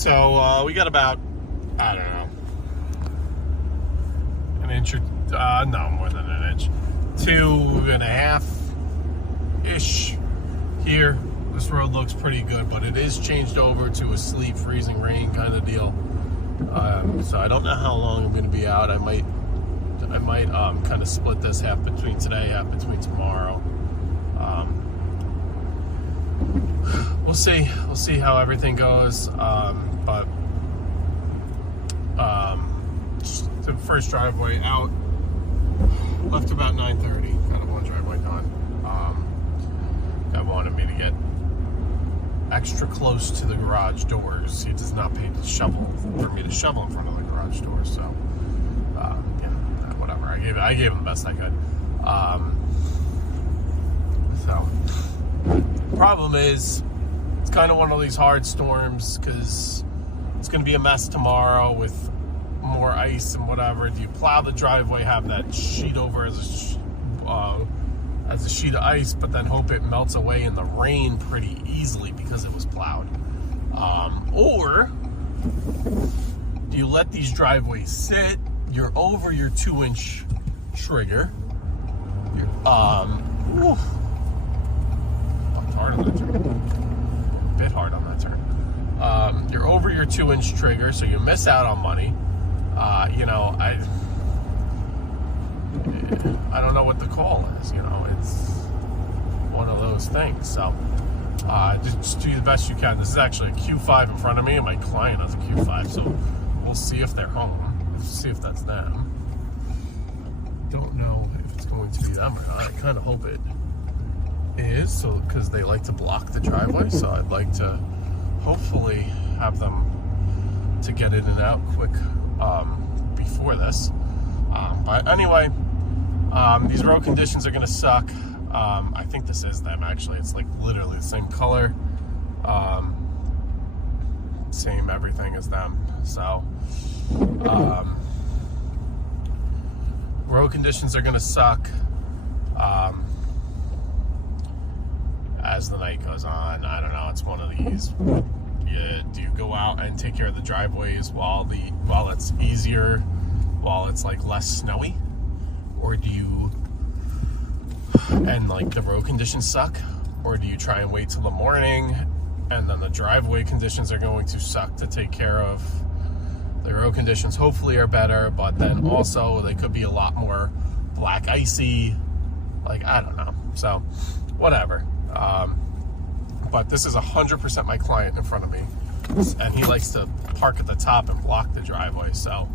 So we got about, I don't know, an inch or, no, more than an inch. 2.5-ish here. This road looks pretty good, but it is changed over to a sleet, freezing rain kind of deal. So I don't know how long I'm going to be out. I might kind of split this, half between today, half between tomorrow. We'll see. We'll see how everything goes. But just the first driveway out, left about 9:30. Got one driveway done. Guy wanted me to get extra close to the garage doors. He does not pay to shovel for me to shovel in front of the garage doors. So yeah, whatever. I gave him the best I could. So problem is, it's kind of one of these hard storms because it's going to be a mess tomorrow with more ice and whatever. Do you plow the driveway, have that sheet over as a sheet of ice, but then hope it melts away in the rain pretty easily because it was plowed? Or do you let these driveways sit? You're over your 2-inch trigger. Oof. Hard on that turn. Bit hard on that turn. You're over your 2-inch trigger, so you miss out on money. You know, I don't know what the call is. You know, it's one of those things. So just do the best you can. This is actually a Q5 in front of me, and my client has a Q5. So we'll see if they're home. Let's see if that's them. Don't know if it's going to be them or not. I kind of hope it is, so because they like to block the driveway, so I'd like to hopefully have them to get in and out quick before this. But anyway, these road conditions are going to suck. I think this is them, actually. It's like literally the same color, same everything as them. So road conditions are going to suck as the night goes on. I don't know. It's one of these. Do you go out and take care of the driveways while it's easier, while it's like less snowy, or do you, and like the road conditions suck, or do you try and wait till the morning and then the driveway conditions are going to suck to take care of? The road conditions hopefully are better, but then also they could be a lot more black icy. Like, I don't know. So whatever. But this is 100% my client in front of me, and he likes to park at the top and block the driveway. So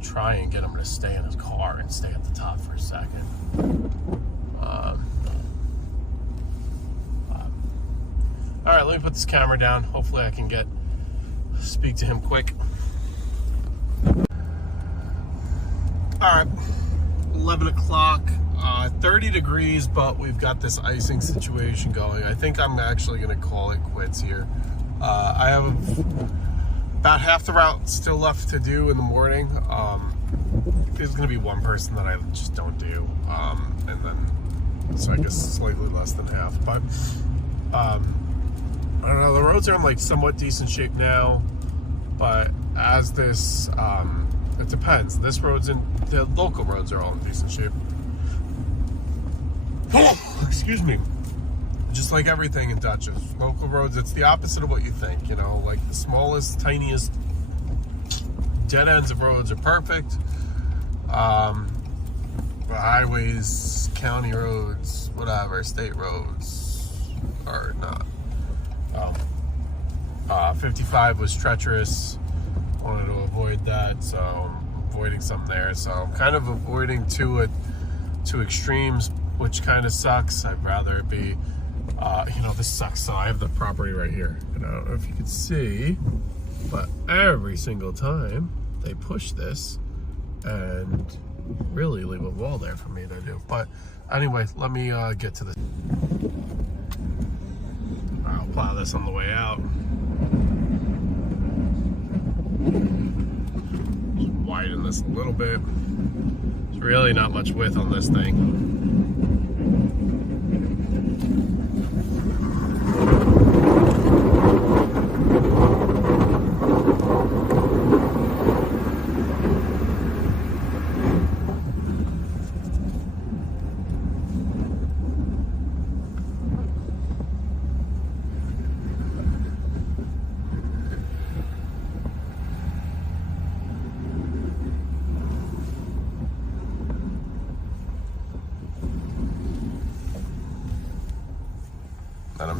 try and get him to stay in his car and stay at the top for a second. All right, let me put this camera down. Hopefully I can speak to him quick. All right, 11 o'clock. 30 degrees, but we've got this icing situation going. I think I'm actually going to call it quits here. I have about half the route still left to do in the morning. There's going to be one person that I just don't do, and then so I guess slightly less than half. But I don't know. The roads are in like somewhat decent shape now, but as this, it depends. This road's in the local roads are all in decent shape. Excuse me. Just like everything in Dutchess, local roads, it's the opposite of what you think. You know, like the smallest, tiniest dead ends of roads are perfect. The highways, county roads, whatever, state roads are not. 55 was treacherous. Wanted to avoid that, so I'm avoiding some there. So I'm kind of avoiding two extremes, which kind of sucks. I'd rather it be, you know, this sucks. So I have the property right here, and I don't know if you can see, but every single time they push this and really leave a wall there for me to do. But anyway, let me get to this. I'll plow this on the way out. Just widen this a little bit. There's really not much width on this thing.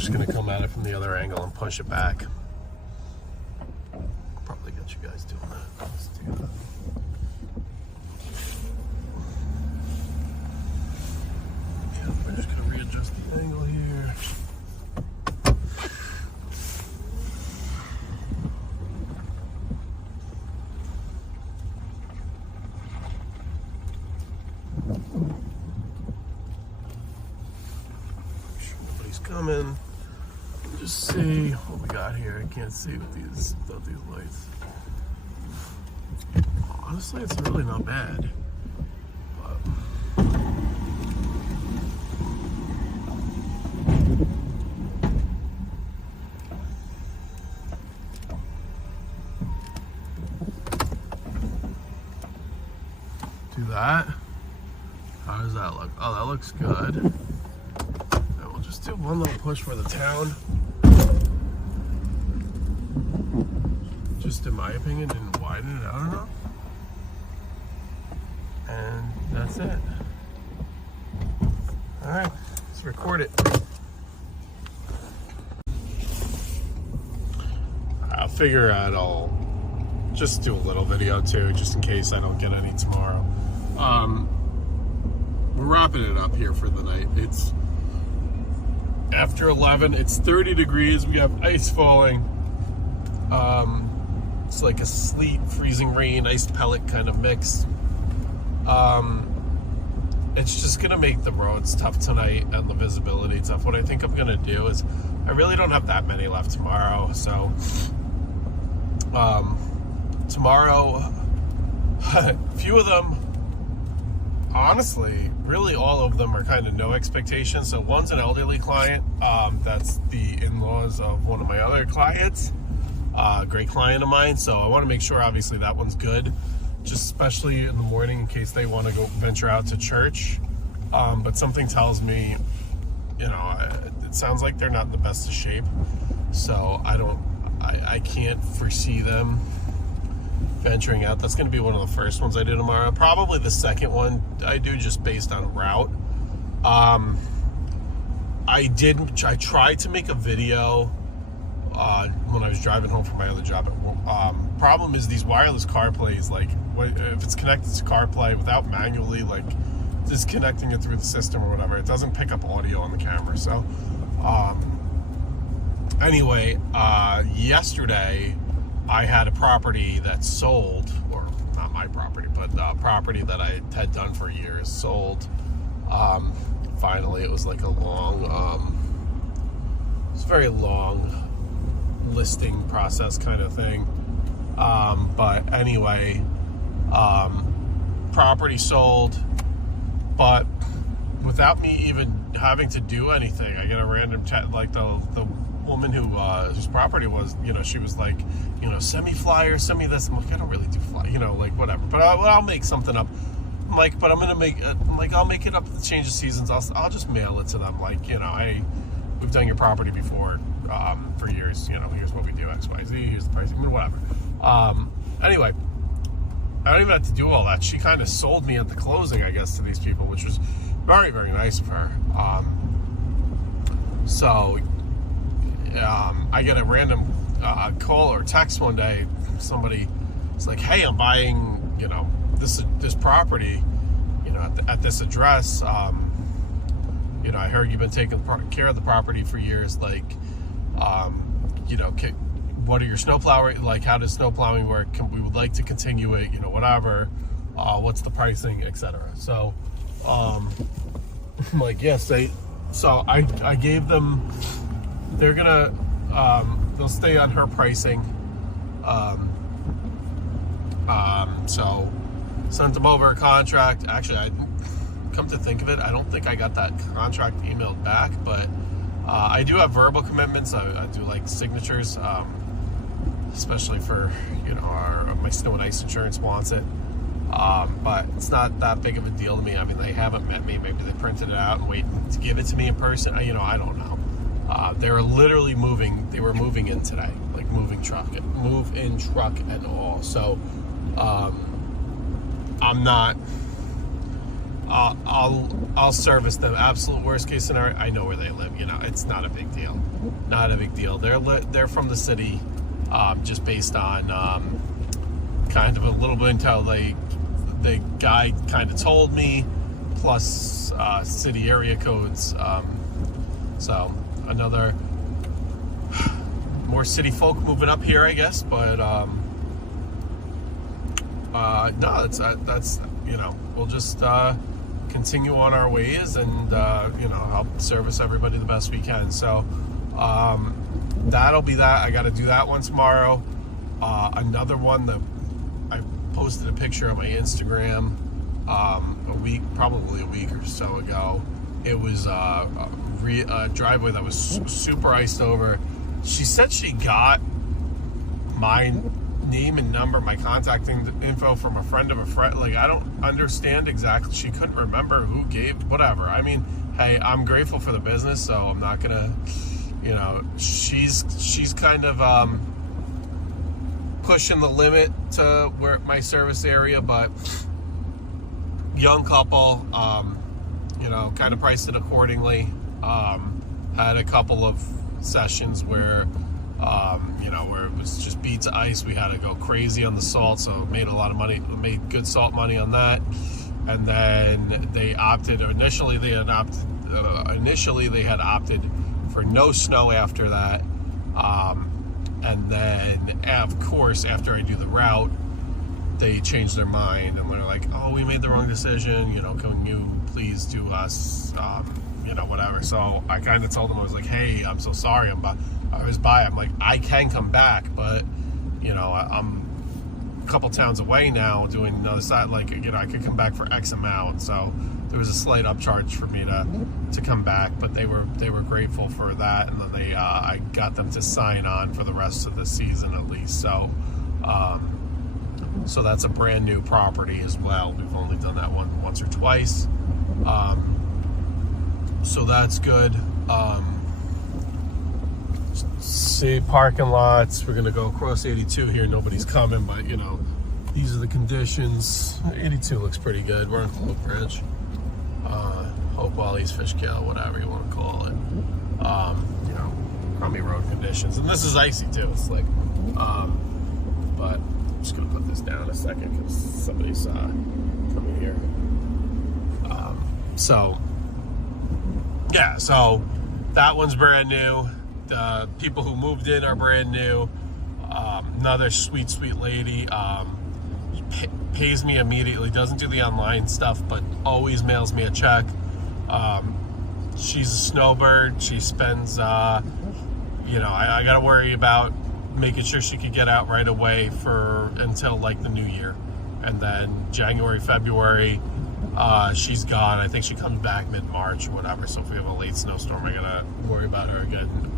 just gonna come at it from the other angle and push it back. Probably got you guys doing that. Let's do that. Yeah, we're just gonna readjust the angle here. Coming. Just see what we got here. I can't see with these without these lights. Honestly, it's really not bad. But do that. How does that look? Oh, that looks good. Just do one little push for the town. Just in my opinion, didn't widen it out enough. And that's it. Alright, let's record it. I'll figure out I'll just do a little video too, just in case I don't get any tomorrow. We're wrapping it up here for the night. It's after 11, it's 30 degrees, we have ice falling. It's like a sleet, freezing rain, ice pellet kind of mix. It's just gonna make the roads tough tonight and the visibility tough. What I think I'm gonna do is, I really don't have that many left tomorrow, so tomorrow, a few of them, honestly, really all of them are kind of no expectations. So one's an elderly client, that's the in-laws of one of my other clients, great client of mine, so I want to make sure obviously that one's good, just especially in the morning in case they want to go venture out to church. But something tells me, you know, it sounds like they're not in the best of shape, so I can't foresee them venturing out. That's going to be one of the first ones I do tomorrow. Probably the second one I do, just based on route. I tried to make a video when I was driving home from my other job. Problem is these wireless CarPlays, like if it's connected to CarPlay without manually like disconnecting it through the system or whatever, it doesn't pick up audio on the camera. So anyway, yesterday I had a property that sold, or not my property, but property that I had done for years sold. Finally, it was like a long, it's a very long listing process kind of thing. But anyway, property sold, but without me even having to do anything, I get a random chat, like the woman whose property was, you know, she was like, you know, send me flyers, send me this. I'm like, I don't really do flyers, you know, like whatever, but I'll make something up. I'm like, but I'm gonna make like, I'll make it up at the change of seasons. I'll just mail it to them, like, you know, we've done your property before for years, you know, here's what we do, XYZ, here's the pricing, whatever. Anyway, I don't even have to do all that. She kind of sold me at the closing, I guess, to these people, which was very, very nice of her. So I get a random call or text one day. Somebody is like, hey, I'm buying, you know, this property, you know, at this address. You know, I heard you've been taking care of the property for years. Like, you know, what are your snowplowing, like, how does snowplowing work? We would like to continue it, you know, whatever. What's the pricing, etc. So, I'm like, yes, so I gave them, they're gonna, they'll stay on her pricing. So sent them over a contract. Actually, come to think of it, I don't think I got that contract emailed back, but I do have verbal commitments. I do like signatures, especially for, you know, my snow and ice insurance wants it. But it's not that big of a deal to me. I mean, they haven't met me. Maybe they printed it out and waiting to give it to me in person. You know, I don't know. They were literally moving. They were moving in today, like move-in truck and all. So I'm not I'll service them. Absolute worst case scenario, I know where they live. You know, it's not a big deal. Not a big deal. They're from the city, just based on kind of a little bit until the guy kind of told me, plus city area codes. So another more city folk moving up here, I guess. But no, that's you know, we'll just continue on our ways and you know, help service everybody the best we can. So that'll be that. I got to do that one tomorrow. Another one that I posted a picture on my Instagram probably a week or so ago. It was a driveway that was super iced over. She said she got my name and number, my contact info from a friend of a friend. Like, I don't understand exactly. She couldn't remember who gave, whatever. I mean, hey, I'm grateful for the business, so I'm not gonna, you know, she's kind of pushing the limit to where my service area, but young couple, you know, kind of priced it accordingly. Had a couple of sessions where you know, where it was just beat to ice. We had to go crazy on the salt, so made a lot of money, made good salt money on that. And then they opted, initially they had opted for no snow after that. And then, of course, after I do the route, they changed their mind and they're like, oh, we made the wrong decision, you know, can you please do us, you know, whatever. So I kind of told them, I was like, hey, I'm so sorry, I'm like, I can come back, but, you know, I'm a couple towns away now doing another side, like, you know, I could come back for X amount. So there was a slight upcharge for me to come back, but they were grateful for that. And then they, I got them to sign on for the rest of the season at least. So, so that's a brand new property as well. We've only done that one once or twice. So that's good. See, parking lots. We're gonna go across 82 here. Nobody's coming, but you know, these are the conditions. 82 looks pretty good. We're on Cloak Ridge, Hopewellies, Fishkill, whatever you want to call it. You know, crummy road conditions, and this is icy too. It's slick. But I'm just gonna put this down a second because somebody's coming here. So yeah, so that one's brand new. The people who moved in are brand new. Another sweet lady, pays me immediately, doesn't do the online stuff, but always mails me a check. She's a snowbird. She spends, you know, I got to worry about making sure she could get out right away until like the new year. And then January, February, she's gone. I think she comes back mid-March or whatever. So if we have a late snowstorm, I gotta worry about her again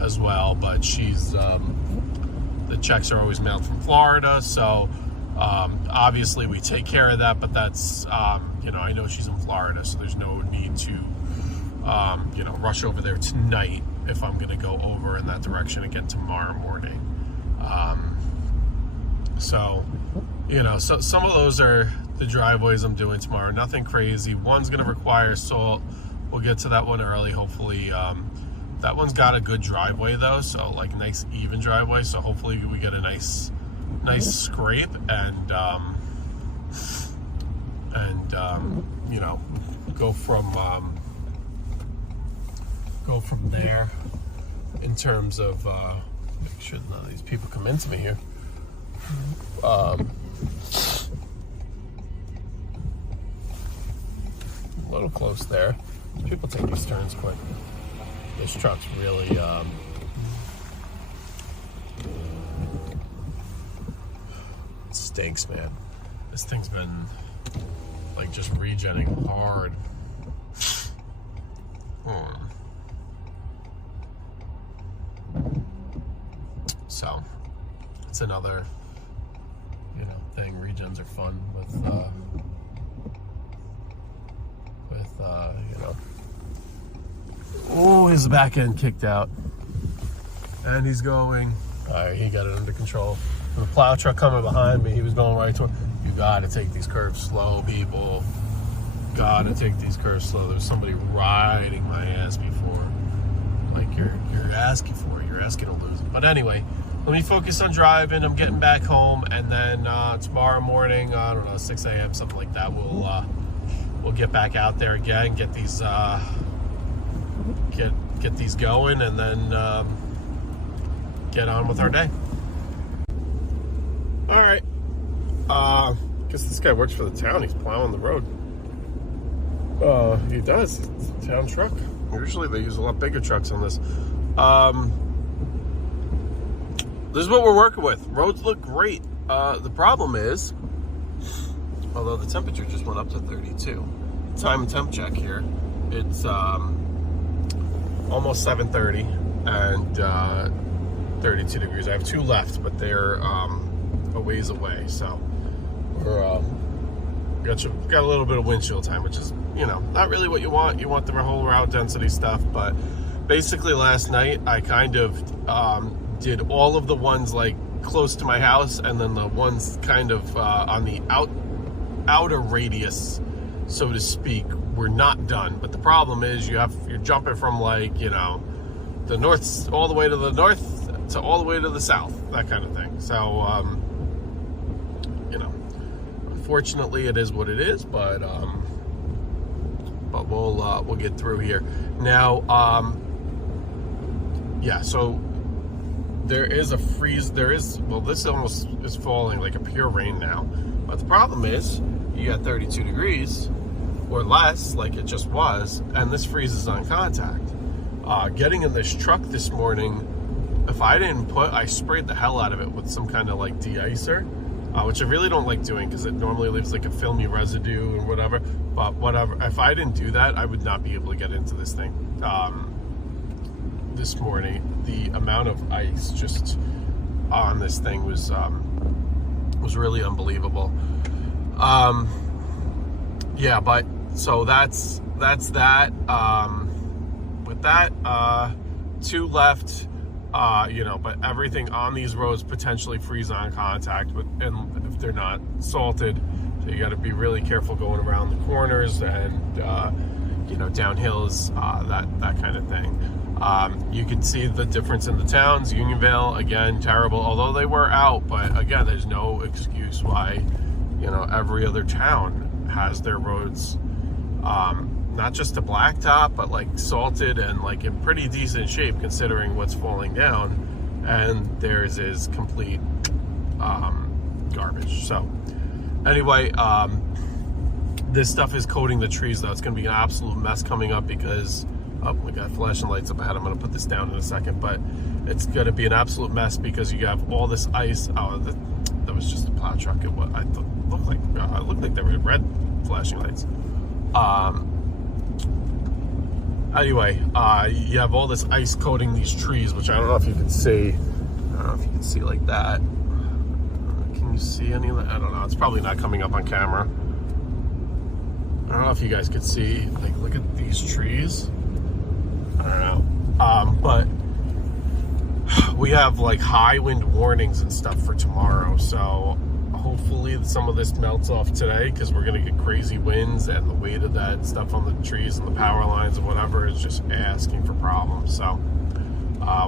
as well. But she's the checks are always mailed from Florida, so obviously we take care of that. But that's you know, I know she's in Florida, so there's no need to you know, rush over there tonight if I'm gonna go over in that direction again tomorrow morning. So you know, so some of those are the driveways I'm doing tomorrow. Nothing crazy. One's gonna require salt. We'll get to that one early, hopefully. That one's got a good driveway though, so like nice even driveway. So hopefully we get a nice scrape and you know, go from there in terms of make sure none of these people come into me here. A little close there. People take these turns quick. This truck's really it stinks, man. This thing's been like just regenning hard. So it's another, you know, thing. Regens are fun with you know. Oh, his back end kicked out, and he's going. All right, he got it under control. And the plow truck coming behind me, he was going right to him. You got to take these curves slow, people. gotta take these curves slow. There's somebody riding my ass before. Like you're asking for it. You're asking to lose it. But anyway, let me focus on driving. I'm getting back home, and then tomorrow morning, I don't know, 6 a.m. something like that. We'll get back out there again, get these get these going, and then get on with our day. All right. Guess this guy works for the town. He's plowing the road. He does. It's a town truck. Usually they use a lot bigger trucks on this. This is what we're working with. Roads look great. The problem is, although the temperature just went up to 32. Time and temp check here. It's almost 7:30 and 32 degrees. I have 2 left, but they're a ways away. So we're got a little bit of windshield time, which is, you know, not really what you want. You want the whole route density stuff. But basically last night I kind of did all of the ones like close to my house, and then the ones kind of on the outer radius, so to speak, were not done. But the problem is you're jumping from, like, you know, the north all the way to the north to all the way to the south, that kind of thing. So you know, unfortunately it is what it is, but we'll get through here. Now yeah, so there is a freeze. Well, this almost is falling like a pure rain now. But the problem is, you got 32 degrees or less, like it just was, and this freezes on contact. Getting in this truck this morning, if I didn't I sprayed the hell out of it with some kind of like de-icer, which I really don't like doing because it normally leaves like a filmy residue and whatever. But whatever, if I didn't do that, I would not be able to get into this thing. This morning, the amount of ice just on this thing was really unbelievable. Yeah, but so that's that. With that, 2 left. You know, but everything on these roads potentially freeze on contact, and if they're not salted, so you got to be really careful going around the corners and you know, downhills, that kind of thing. You can see the difference in the towns. Unionville, again, terrible, although they were out, but again, there's no excuse why, you know, every other town has their roads not just a blacktop, but like salted and like in pretty decent shape considering what's falling down, and theirs is complete garbage. So anyway, this stuff is coating the trees, though. It's going to be an absolute mess coming up because, oh, we got flashing lights up ahead. I'm going to put this down in a second, but it's going to be an absolute mess because you have all this ice. Oh, that was just a plow truck. It looked like they were red flashing lights. Anyway, you have all this ice coating these trees, which I don't know if you can see. I don't know if you can see like that. Can you see any of that? I don't know. It's probably not coming up on camera. I don't know if you guys could see. Like, look at these trees. I don't know. But we have like high wind warnings and stuff for tomorrow, so hopefully some of this melts off today, because we're going to get crazy winds, and the weight of that stuff on the trees and the power lines and whatever is just asking for problems. So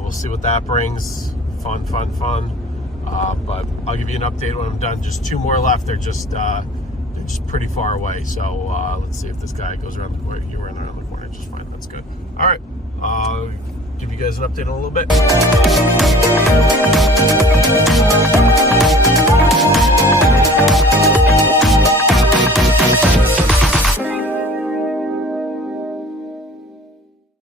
we'll see what that brings. Fun. But I'll give you an update when I'm done. Just 2 more left. They're just pretty far away. So let's see if this guy goes around the corner. You ran around the corner just fine. That's good. All right. I'll give you guys an update in a little bit.